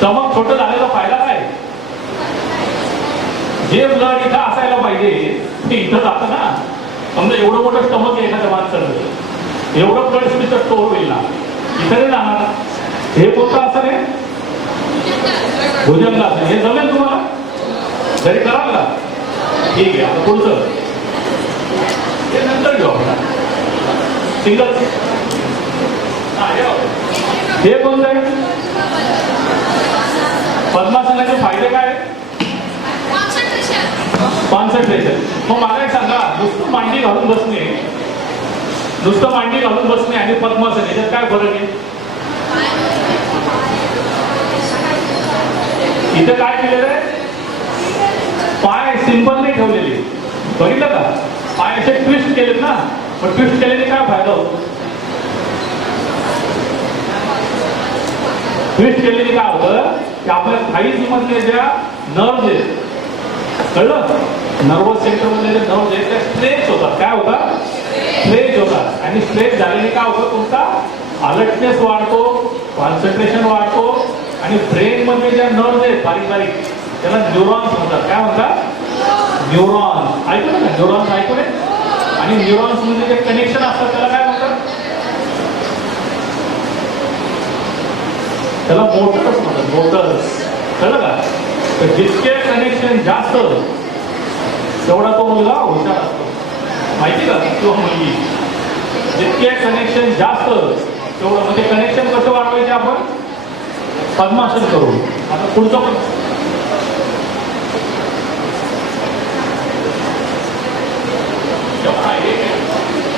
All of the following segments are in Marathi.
स्टमक छोटं झालेला फायदा काय? जे ब्लड इथं असायला पाहिजे ते इथं जातं ना. समजा एवढं मोठं स्टमक आहे एखाद्या माणसाचं, एवढं ब्लड तिथं स्टोअर होईल ना, इथं नाही जाणार. हे कोणतं असं आहे? भुजंगासन. हे जमेल तुम्हाला? घरी कराल का? ठीक आहे. आता पुढचं हे नंतर घेऊ आपण. सिंगल. हे कोणतं आहे? पद्मासनाचे फायदे काय? कॉन्सन्ट्रेशन. मग मला एक सांगा, नुसतं मांडी घालून बसणे, नुसतं मांडी घालून बसणे आणि पद्मासन याच्यात काय फरक आहे? इथं काय केलेलं आहे? पाय सिंपल नाही ठेवलेले. बघितलं का? पाय असे ट्विस्ट केलेत ना. पण ट्विस्ट केल्याने काय फायदा होतो? ट्विस्ट केल्याने काय होतं की आपल्या थाईज मधले ज्या नर्व्ह आहेत, कळलं? नर्वस सेंटर मधले जे नर्व्ह आहेत त्या स्ट्रेच होतात. काय होतात? स्ट्रेच होतात. आणि स्ट्रेच झाल्याने काय होतं? तुमचा अलर्टनेस वाढतो, कॉन्सन्ट्रेशन वाढतो. आणि ब्रेन मध्ये ज्या नर्व्ह आहेत बारीक बारीक त्याला न्यूरॉन्स म्हणतात. काय म्हणतात? न्यूरॉन्स. ऐकू ना? न्यूरॉन्स ऐकू नये. आणि न्यूरॉन्स मध्ये जे कनेक्शन असतात त्याला काय म्हणतात? त्याला मोटर्स म्हणतात. मोटर्स. कळलं का? तर जितके कनेक्शन जास्त तेवढा तो मुलगा हुशार असतो. माहिती का? किंवा मुलगी. जितके कनेक्शन जास्त तेवढं. म्हणजे कनेक्शन कसं वाढवायचे आपण? पद्मासन करू. आता पुढचं पण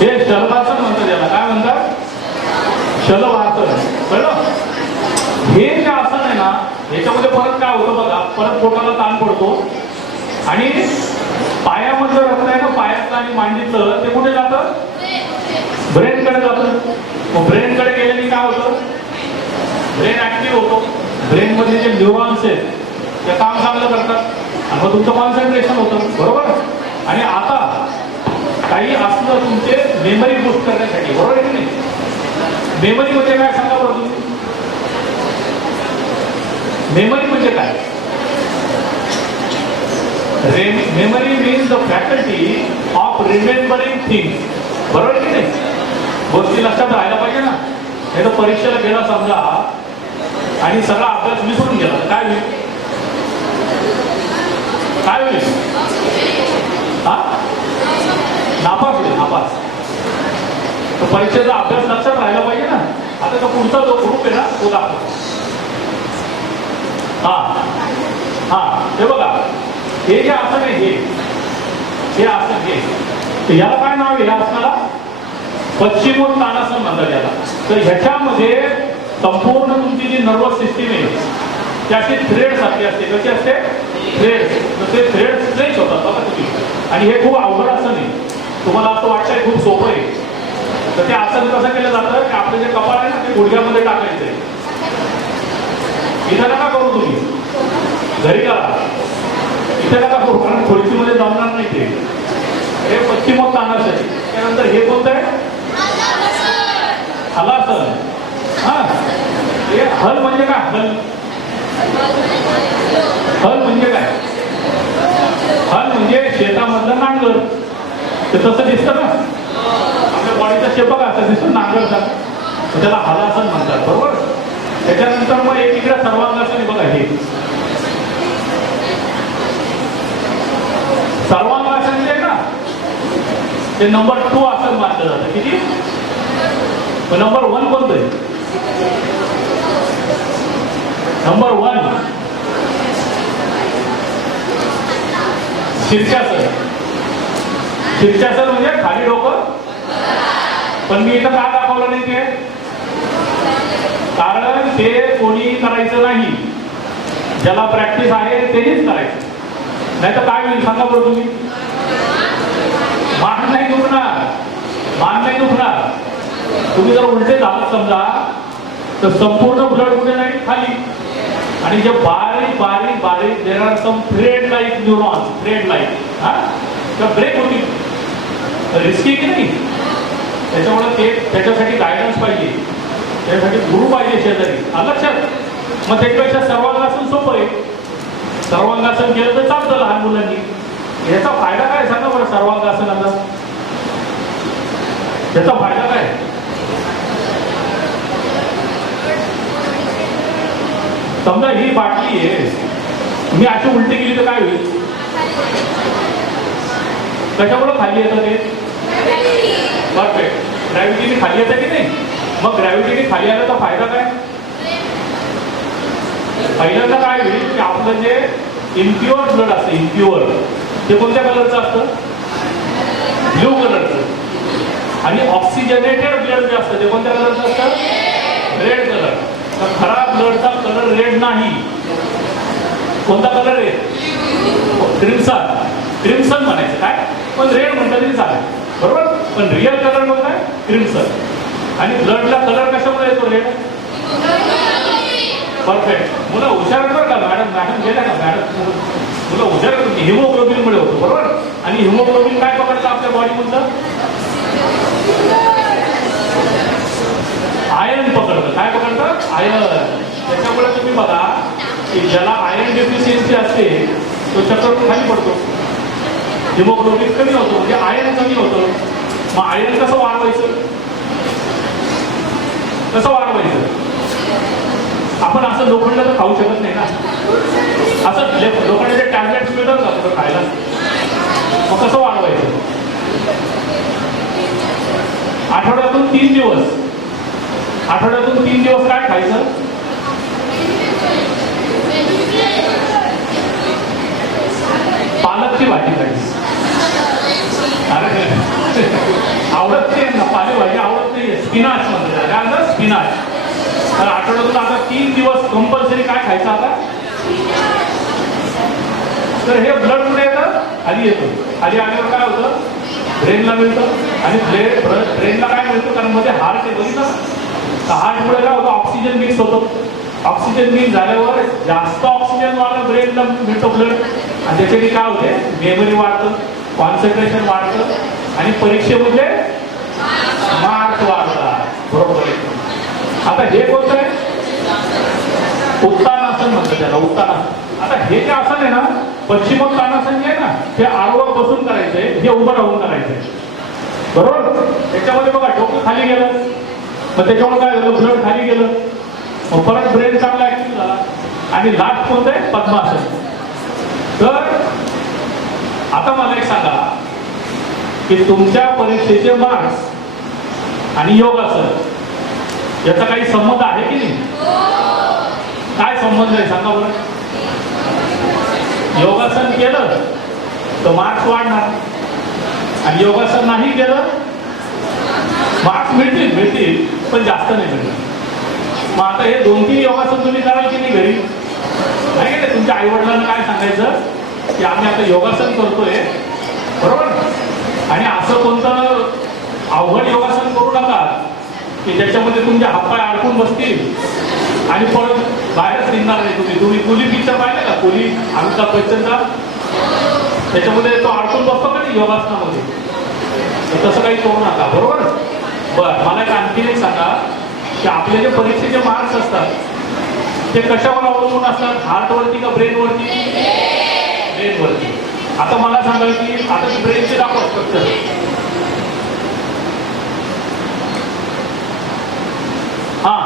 हे शलभासन म्हणतात. त्याला काय म्हणतात? शलभासन. कळलं? हे जे आसन आहे ना, ह्याच्यामध्ये परत काय होतं बघा, परत पोटाला ताण पडतो आणि पायामधलं रक्त आहे ना, पायातलं आणि मांडीतलं ते कुठे जातं? ब्रेनकडे जातं. मग ब्रेनकडे गेल्याने काय होतं? ब्रेन ऍक्टिव्ह होतो. ब्रेन मध्ये जे न्यूरॉन्स आहेत ते काम चांगलं करतात आणि मग तुमचं कॉन्सन्ट्रेशन होतं. बरोबर? आणि आता काही असलं तुमचे मेमरी बूस्ट करण्यासाठी. बरोबर आहे की नाही? मेमरी म्हणजे काय सांगा बरं तुम्ही? मेमरी म्हणजे काय? Memory means the faculty of remembering things. बरोबर की नाही? गोष्टी लक्षात राहायला पाहिजे ना. नाही तर परीक्षेला गेला समजा आणि सगळा अभ्यास विसरून गेला काय होईल? काय होईल? हा? नापास होईल. नापास. तर परीक्षेचा अभ्यास लक्षात राहायला पाहिजे ना. आता तो पुढचा जो ग्रुप आहे ना तो दाखवतो. हा हा हे बघा, हे जे आसन आहे हे आसन हे याला काय नाव आहे? या आसनाला पश्चिमोत्तानासन म्हणतात याला. तर ह्याच्यामध्ये संपूर्ण तुमची जी नर्वस सिस्टीम आहे त्याची थ्रेड सारखी असते. कशी असते? थ्रेड. ते थ्रेड स्ट्रेच होतात बघा तुम्ही. आणि हे खूप अवघड आसन आहे. तुम्हाला असं वाटतंय खूप सोपं आहे. तर ते आसन कसं केलं जातं की आपलं जे कपाळ आहे ना ते गुडघ्यामध्ये टाकायचं आहे. इथं नका करू तुम्ही, घरी करा. इथे नका करू कारण खुर्चीमध्ये जमणार नाही ते. हे पश्चिमोत्तानासन आहे. त्यानंतर हे कोणतं आहे? हलासन. हा, हे हल म्हणजे काय? हल म्हणजे काय? हल म्हणजे शेतामधलं नांगर. ते तसं दिसतं ना, आपल्या बॉडीचा शेप बघा असं दिसतो नांगरचा. त्याला हलासन म्हणतात. बरोबर? त्याच्यानंतर मग एक इकडे सर्वांगासन आहे बघा. हे सर्वांगासन जे ना ते नंबर 2 आसन मानलं जातं. किती? नंबर 1 कोणतं आहे? नंबर 1 शीर्षासन. शीर्षासन म्हणजे खाली डोकं. पण मी इथं का दाखवलं नाही ते? कारण ते कोणी करायचं नाही. ज्याला प्रॅक्टिस आहे तेच करायचं. नाही तर काय होईल सांगा बरं तुम्ही? मान नाही दुखणार. मान नाही दुखणार. तुम्ही जर उलटे झालं समजा तर संपूर्ण ब्लड कुठे नाही? खाली. आणि जे बारीक बारीक बारीक there are some thread like neurons. Thread like हा तर ब्रेक होतील. रिस्की की नाही? त्याच्यामुळे ते त्याच्यासाठी गायडन्स पाहिजे. त्यासाठी गुरु पाहिजे शेजारी. लक्षात मग त्याच्यापेक्षा सर्वांगासन सोपं आहे. सर्वांगासन केलं तर चालतं लहान मुलांनी. याचा फायदा काय सांगा बरं सर्वांगासनाचा? याचा फायदा काय? समजा ही बाटली आहे, मी अशी उलटी केली तर काय होईल? कशामुळे खाली येतं ते? परफेक्ट. ग्रॅव्हिटीने खाली येतं की नाही? मग ग्रॅव्हिटीने खाली आल्याचा फायदा काय? पहिल्यांदा काय होईल की आपलं जे इम्प्युअर ब्लड असतं, इम्प्युअर, ते कोणत्या कलरचं असतं? ब्ल्यू कलरचं. आणि ऑक्सिजनेटेड ब्लड जे असतं ते कोणत्या कलरचं असतं? Red colour. तर खराब ब्लडचा कलर रेड नाही. कोणता कलर आहे? क्रिम्सन. क्रिम्सन म्हणायचं काय, पण रेड म्हटलं तरी चालेल, बरोबर. पण रिअल कलर कोणता आहे? क्रिम्सन. आणि ब्लडला कलर कशामुळे येतो रेड? परफेक्ट. मुलं हुशार बरं का मॅडम गेल्या का मॅडम? मुलं हुशार हिमोग्लोबिनमुळे होतो, बरोबर. आणि हिमोग्लोबिन काय पकडतं आपल्या बॉडीमधलं? आयर्न पकडतं. काय पकडतं? आयर्न. त्याच्यामुळे तुम्ही बघा की ज्याला आयर्न डेफिशियन्सी असते तो चक्कर खाली पडतो, हिमोग्लोबिन कमी होतो, म्हणजे आयर्न कमी होतं. मग आयर्न कसं वाढवायचं? कसं वाढवायचं? आपण असं लोखंड तर खाऊ शकत नाही ना. असं लोखंडाचे टॅबलेट्स मिळतात का कुठं खायला? मग कसं वाढवायचं? आठवड्यातून 3 दिवस, आठवड्यातून 3 दिवस काय खायचं? पालकची भाजी खायची. अरे आवडत नाही ना पालेभाजी, आवडत नाही. स्पिनाच म्हणतात, काय म्हणतात? स्पिनाच. तर आठवड्यातून आता 3 दिवस कंपल्सरी काय खायचं आता? तर हे ब्लड कुठे येतं? खाली येतं. खाली आल्यावर काय होतं? ब्रेनला मिळतं. आणि ब्रेनला काय मिळतं? कारण मध्ये हार्ट आहे, बघितलं. तर हार्टमुळे काय होतं? ऑक्सिजन मिक्स होतं. ऑक्सिजन मिक्स झाल्यावर जास्त ऑक्सिजन वाढला ब्रेनला मिळतो ब्लड, आणि त्याच्याने काय होते? मेमरी वाढतं, कॉन्सन्ट्रेशन वाढतं, आणि परीक्षेमध्ये मार्क्स वाढतात, बरोबर आहे. आता हे कोणतं आहे? उत्तानासन म्हणतात त्याला, उत्तानासन. आता हे जे आसन आहे ना, पश्चिमोत्तानासन जे आहे ना, हे आडवं बसून करायचंय, हे उभं राहून करायचंय, बरोबर. त्याच्यामध्ये बघा डोकं खाली गेलं, मग त्याच्यामुळे काय झालं? ब्लड खाली गेलं, मग परत ब्रेन चांगला ऍक्टिव्ह झाला. आणि लास्ट कोणतं आहे? पद्मासन. तर आता मला एक सांगा की तुमच्या परीक्षेचे मार्क्स आणि योगासन याचा काही संबंध आहे की नाही? काय संबंध आहे सांगा बरं? योगासन केलं तर मार्क्स वाढणार, आणि योगासन नाही केलं मार्क्स मिळतील पण जास्त नाही मिळणार. मग आता हे 2-3 योगासन तुम्ही कराल की नाही घरी? नाही का? तुमच्या आई वडिलांना काय सांगायचं की आम्ही आता योगासन करतोय, बरोबर. आणि असं कोणतं अवघड योगासन करू नका की त्याच्यामध्ये तुमचे हातपाय अडकून बसतील आणि परत बाहेरच निघणार नाही. तुम्ही कुली पिक्चर पाहिलं का? कुली, अमिताभ बच्चनचा. त्याच्यामध्ये तो अडकून बसतो का नाही योगासनामध्ये? तर तसं काही करू नका, बरोबर. बरं, मला एक आणखीन एक सांगा की आपले जे परीक्षेचे मार्क्स असतात ते कशावर अवलंबून असतात? हार्टवरती का ब्रेनवरती? ब्रेनवरती. आता मला सांगा की आता ब्रेनचे दाखवा स्ट्रक्चर. हा,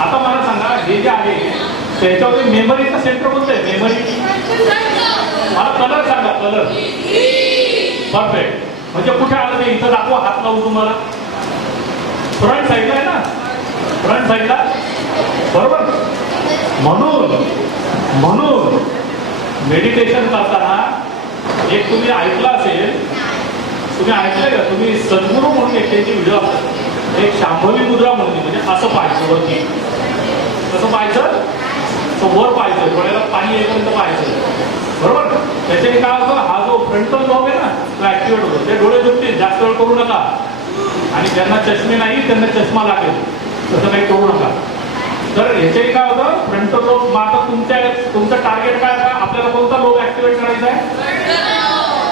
आता मला सांगा हे जे आहे त्याच्यावरती मेमरीचं सेंटर कोणतं आहे? मेमरी. मला कलर सांगा, कलर. परफेक्ट. म्हणजे कुठे आलं ते? इथं दाखवा, हात लावून तुम्हाला. फ्रंट साईडला आहे ना, फ्रंट साईडला, बरोबर. म्हणून मेडिटेशन करताना एक तुम्ही ऐकलं असेल, तुम्ही ऐकलंय का? तुम्ही सद्गुरू म्हणून एक त्यांची व्हिडिओ असतात, एक शांभवी मुद्रा म्हणून, म्हणजे असं पाहायचं वरती. कसं पाहायचं? तर वर पाहायचं, डोळ्याला पाणी येईपर्यंत पाहायचं, बरोबर. त्याच्याने काय होतं? हा जो फ्रंटल लोब आहे ना तो ऍक्टिव्हेट होतो. ते डोळे दुखतील, जास्त वेळ करू नका. आणि ज्यांना चष्मे नाही त्यांना चष्मा लागेल, तसं काही करू नका. तर ह्याच्याने काय होतं? Frontal lobe. मात्र तुमचं टार्गेट काय आहे? आपल्याला कोणता लोब ऍक्टिव्हेट करायचा आहे?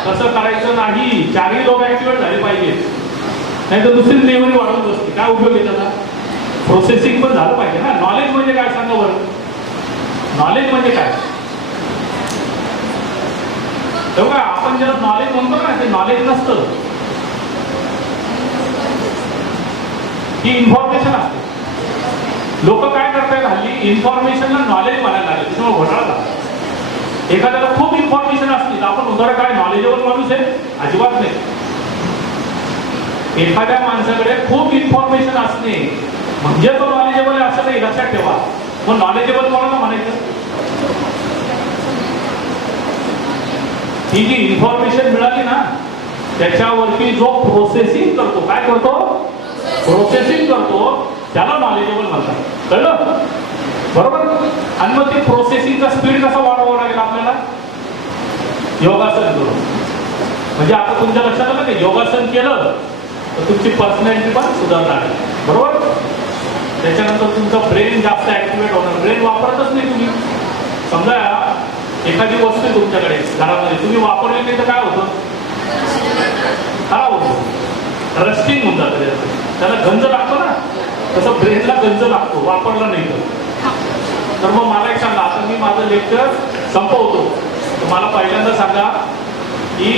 तसं करायचं नाही, 4ही लोब ऍक्टिव्हेट झाले पाहिजे, नाही तर दुसरी मेमरी वाढून बसते. काय उपयोग आहे त्याचा? प्रोसेसिंग पण झालं पाहिजे ना. नॉलेज म्हणजे काय सांगा बरं? नॉलेज म्हणजे काय? तेव्हा आपण ज्याला नॉलेज म्हणतो ना, ते नॉलेज नसतं, ही इन्फॉर्मेशन असते. लोक काय करतायत हल्ली, इन्फॉर्मेशनला नॉलेज म्हणायला लागले, त्याच्यामुळे घोटाळा झाला. एखाद्याला खूप इन्फॉर्मेशन असते तर आपण उदाहरण काय नॉलेजेबल माणूस आहे? अजिबात नाही. एखाद्या माणसाकडे खूप इन्फॉर्मेशन असणे म्हणजे तो नॉलेजेबल आहे असं नाही, लक्षात ठेवा. मग नॉलेजेबल कोणाला म्हणायचं? ही जी इन्फॉर्मेशन मिळाली ना त्याच्यावरती जो प्रोसेसिंग करतो, काय करतो? प्रोसेसिंग करतो, त्याला नॉलेजेबल म्हणतात. कळलं? बरोबर. आणि मग ते प्रोसेसिंगचा स्पीड कसा वाढवावा लागेल आपल्याला? योगासन करून. म्हणजे आता तुमच्या लक्षात आलं की योगासन केलं तर तुमची पर्सनॅलिटी पण सुधारणार. बरोबर. त्याच्यानंतर तुमचं ब्रेन जास्त ऍक्टिव्हेट होणार. ब्रेन वापरतच नाही तुम्ही. समजा एखादी वस्तू आहे तुमच्याकडे घरामध्ये, तुम्ही वापरली नाही तर काय होतं? खराब होतं, रस्टिंग होऊन जातं. त्याला गंज लागतो ना, तसं ब्रेनला गंज लागतो वापरला नाही तर. मग मला एक सांगा, आता मी माझं लेक्चर संपवतो तर मला पहिल्यांदा सांगा की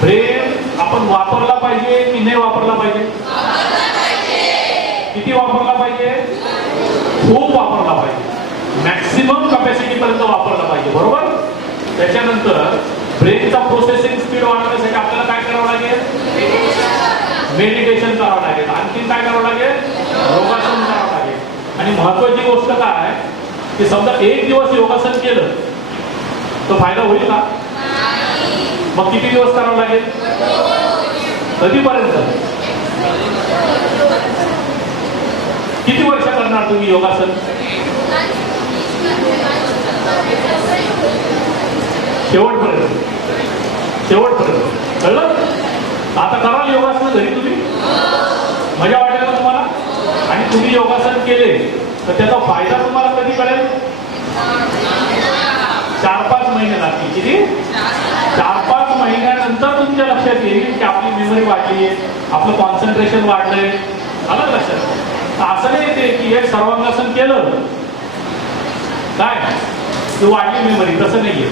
ब्रेन आपण वापरला पाहिजे की नाही वापरला पाहिजे? किती वापरला पाहिजे? खूप वापरला पाहिजे. मॅक्सिमम कॅपॅसिटी पर्यंत वापरला पाहिजे. बरोबर. त्याच्यानंतर ब्रेनचा प्रोसेसिंग स्पीड वाढवण्यासाठी आपल्याला काय करावं लागेल? मेडिटेशन करावं लागेल. आणखी काय करावं लागेल? योगासन करावं लागेल. आणि महत्वाची गोष्ट काय की समजा एक दिवस योगासन केलं तर फायदा होईल का? मग किती दिवस करावं लागेल? कधीपर्यंत? किती वर्ष करणार तुम्ही योगासन? शेवटपर्यंत. शेवटपर्यंत. कळलं? आता कराल योगासन घरी तुम्ही? मजा वाटेल का तुम्हाला? आणि तुम्ही योगासन केले तर त्याचा फायदा तुम्हाला कधी कळेल? 4-5 महिने लागतील. किती? 4-5 महिन्यानंतर तुमच्या लक्षात येईल की आपली मेमरी वाढली आहे, आपलं कॉन्सन्ट्रेशन वाढलंय. आलं लक्षात? असं नाही ते की एक सर्वांगासन केलं काय की वाढली मेमरी, तसं नाहीये.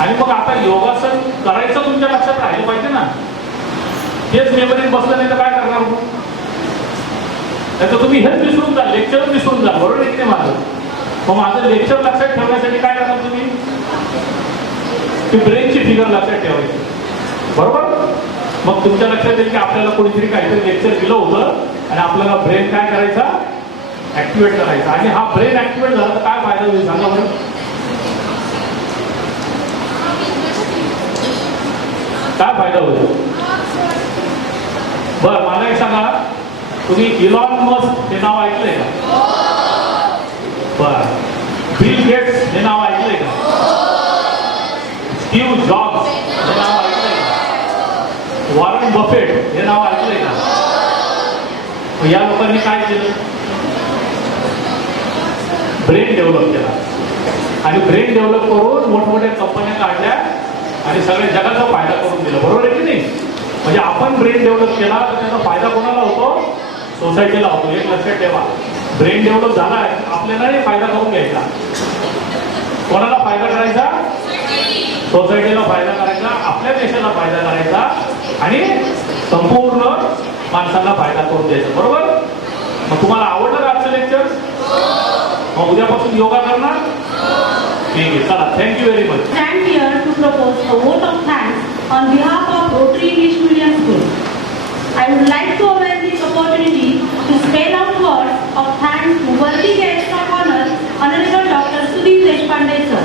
आणि मग आता योगासन करायचं तुमच्या लक्षात राहिलं पाहिजे ना. हेच मेमरीत बसलं नाही तर काय करणार? तर तुम्ही हेच विसरून जा, लेक्चर विसरून जा. बरोबर आहे की नाही माझं? मग माझं लेक्चर लक्षात ठेवण्यासाठी काय करणार तुम्ही? ती ब्रेनची फिगर लक्षात ठेवायची. बरोबर. मग तुमच्या लक्षात येईल की आपल्याला कोणीतरी काहीतरी लेक्चर दिलं होतं आणि आपल्याला ब्रेन काय करायचा? ऍक्टिव्हेट करायचा. आणि हा ब्रेन ऍक्टिव्हेट झाला तर काय फायदा होईल सांगा बरं? काय फायदा होईल? बरं मला एक सांगा, तुम्ही इलॉन मस्क हे नाव ऐकलंय का? बरं. बिल गेट्स हे नाव ऐकलंय का? स्टीव्ह जॉब्स हे नाव ऐकलंय का? वॉरन बफेट हे नाव ऐकलंय का? या लोकांनी काय केलं? ब्रेन डेव्हलप केला. आणि ब्रेन डेव्हलप करून मोठमोठ्या कंपन्या काढल्या आणि सगळ्या जगाचा फायदा करून दिला. बरोबर आहे की नाही? म्हणजे आपण ब्रेन डेव्हलप केला तर त्याचा फायदा कोणाला होतो? सोसायटीला होतो. एक लक्षात ठेवा, ब्रेन डेव्हलप झाला आहे आपल्याला फायदा करून घ्यायचा. कोणाला फायदा करायचा? सोसायटीला फायदा करायचा, आपल्या देशाला फायदा करायचा आणि संपूर्ण माणसांना फायदा करून द्यायचा. बरोबर. मग तुम्हाला आवडलं का आजचं लेक्चर? मग उद्यापासून योगा करणार? ठीक आहे, चला. Thank you very much. Stand here to propose a vote of thanks on behalf of Rotary English Medium School. I would like to avail this opportunity to spell out words of thanks to worthy guest of honor, Honorable Dr. Sudhir Deshpande sir,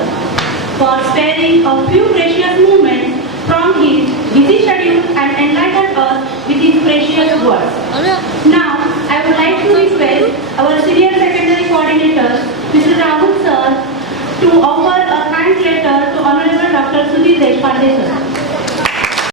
for sparing a few precious moments from his busy schedule and enlightened us with his precious words. Now, I would like